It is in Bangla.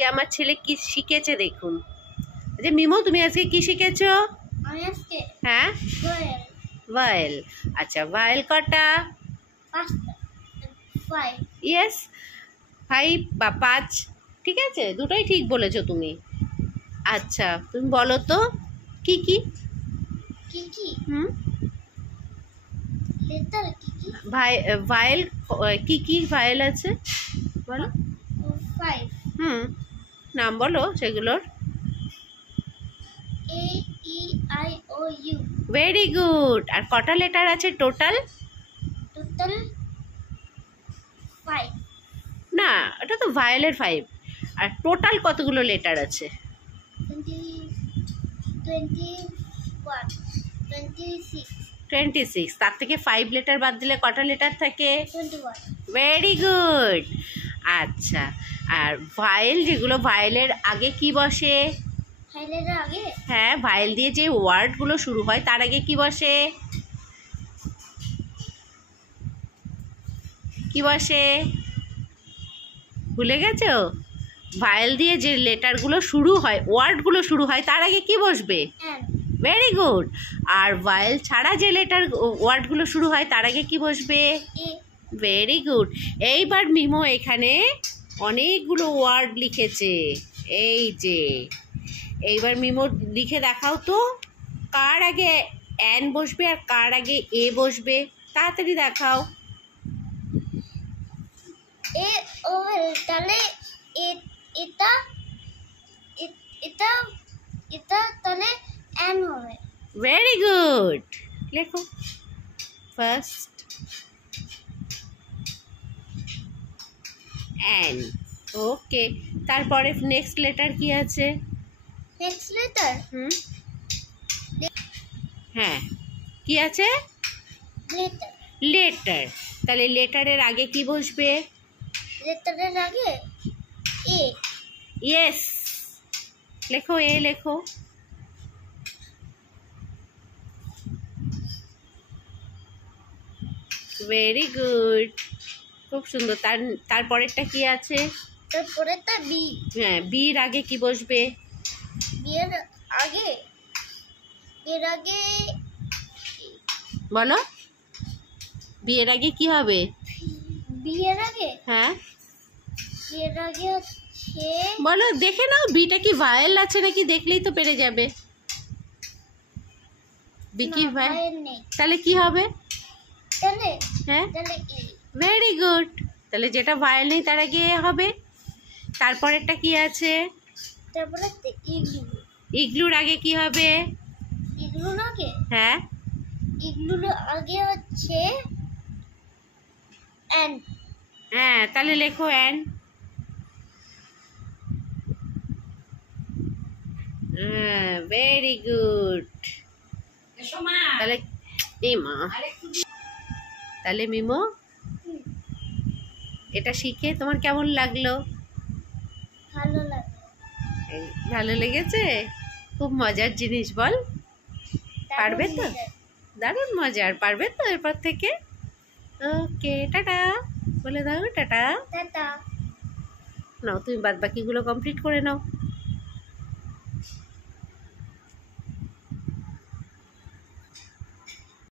আজকে আমার ছেলে কি শিখেছে দেখুন। আচ্ছা মিমো, তুমি আজকে কি শিখেছো? হ্যাঁ, ভায়েল। আচ্ছা, ভায়েল কটা? ইয়েস, 5 বা 5। ঠিক আছে, দুটোই ঠিক বলেছো তুমি। আচ্ছা, তুমি বলো তো কি কি? হুম, ভায়েল কি কি ভায়েল আছে বলো। হুম, নাম বলো সেগুলোর। Very good. আর কটা লেটার আছে টোটাল? না, ওটা তো ভায়েলের 5। আর টোটাল কতগুলো লেটার আছে? 26। তার থেকে 5 লেটার বাদ দিলে কটা লেটার থাকে? 21। Very good. আচ্ছা, আর ভায়েল যেগুলো, ভায়েলের আগে কি বসে? হ্যাঁ, ভায়েল দিয়ে যে ওয়ার্ডগুলো শুরু হয় তার আগে কি বসে? কি বসে? ভুলে গেছো? ভায়েল দিয়ে যে লেটারগুলো শুরু হয়, ওয়ার্ডগুলো শুরু হয়, তার আগে কি বসবে? Very good. আর ভায়েল ছাড়া যে লেটার ওয়ার্ডগুলো শুরু হয় তার আগে কি বসবে? Very good. এইবার মিমো এখানে অনেকগুলো ওয়ার্ড লিখেছে। এই যে, এইবার মিমো লিখে দেখাও তো, কার আগে অ্যান বসবে আর কার আগে এ বসবে, তাড়াতাড়ি দেখাও। তাহলে এটা এটা এটা তাহলে এন হবে। ভেরি গুড, লেখো ফার্স্ট অ্যান। ওকে, তারপরে নেক্সট লেটার কি আছে? নেক্সট লেটার হ্যাঁ, কি আছে? লেটার। লেটার। তাহলে লেটারের আগে কি বসবে? লেটারের আগে এ। ইয়েস, লেখো এ, লেখো। ভেরি গুড, খুব সুন্দর। তারপরেরটা কি আছে? তারপরেরটা বি। হ্যাঁ, বির আগে কি বসবে? বিয়ের আগে বলো, বিয়ের আগে কি হবে? বিয়ের আগে হ্যাঁ, বিয়ের আগে হচ্ছে, বলো, দেখে নাও বিটা কি ভায়েল আছে নাকি, দেখলেই তো পেরে যাবে। বি কি ভায়েল? তাহলে কি হবে? হ্যাঁ, ভেরি গুড। তাহলে যেটা ভায়েল নেই তার আগে হবে। তারপরেরটা কি আছে? তারপরে ইগলুর আগে কি হবে? ইগলুর আগে, হ্যাঁ, ইগলুর আগে হচ্ছে এন। হ্যাঁ, তাহলে লেখো এন। Very good. তাহলে এই মা, তাহলে মিমো এটা শিখে তোমার কেমন লাগলো? ভালো লাগে। ভালো লেগেছে? খুব মজার জিনিস, বল। পারবে তো? দারুণ মজার। পারবে তো এরপর থেকে? ওকে, টাটা বলে দাও। টাটা। টাটা। নাও, তুমি বাদ বাকিগুলো কমপ্লিট করে নাও।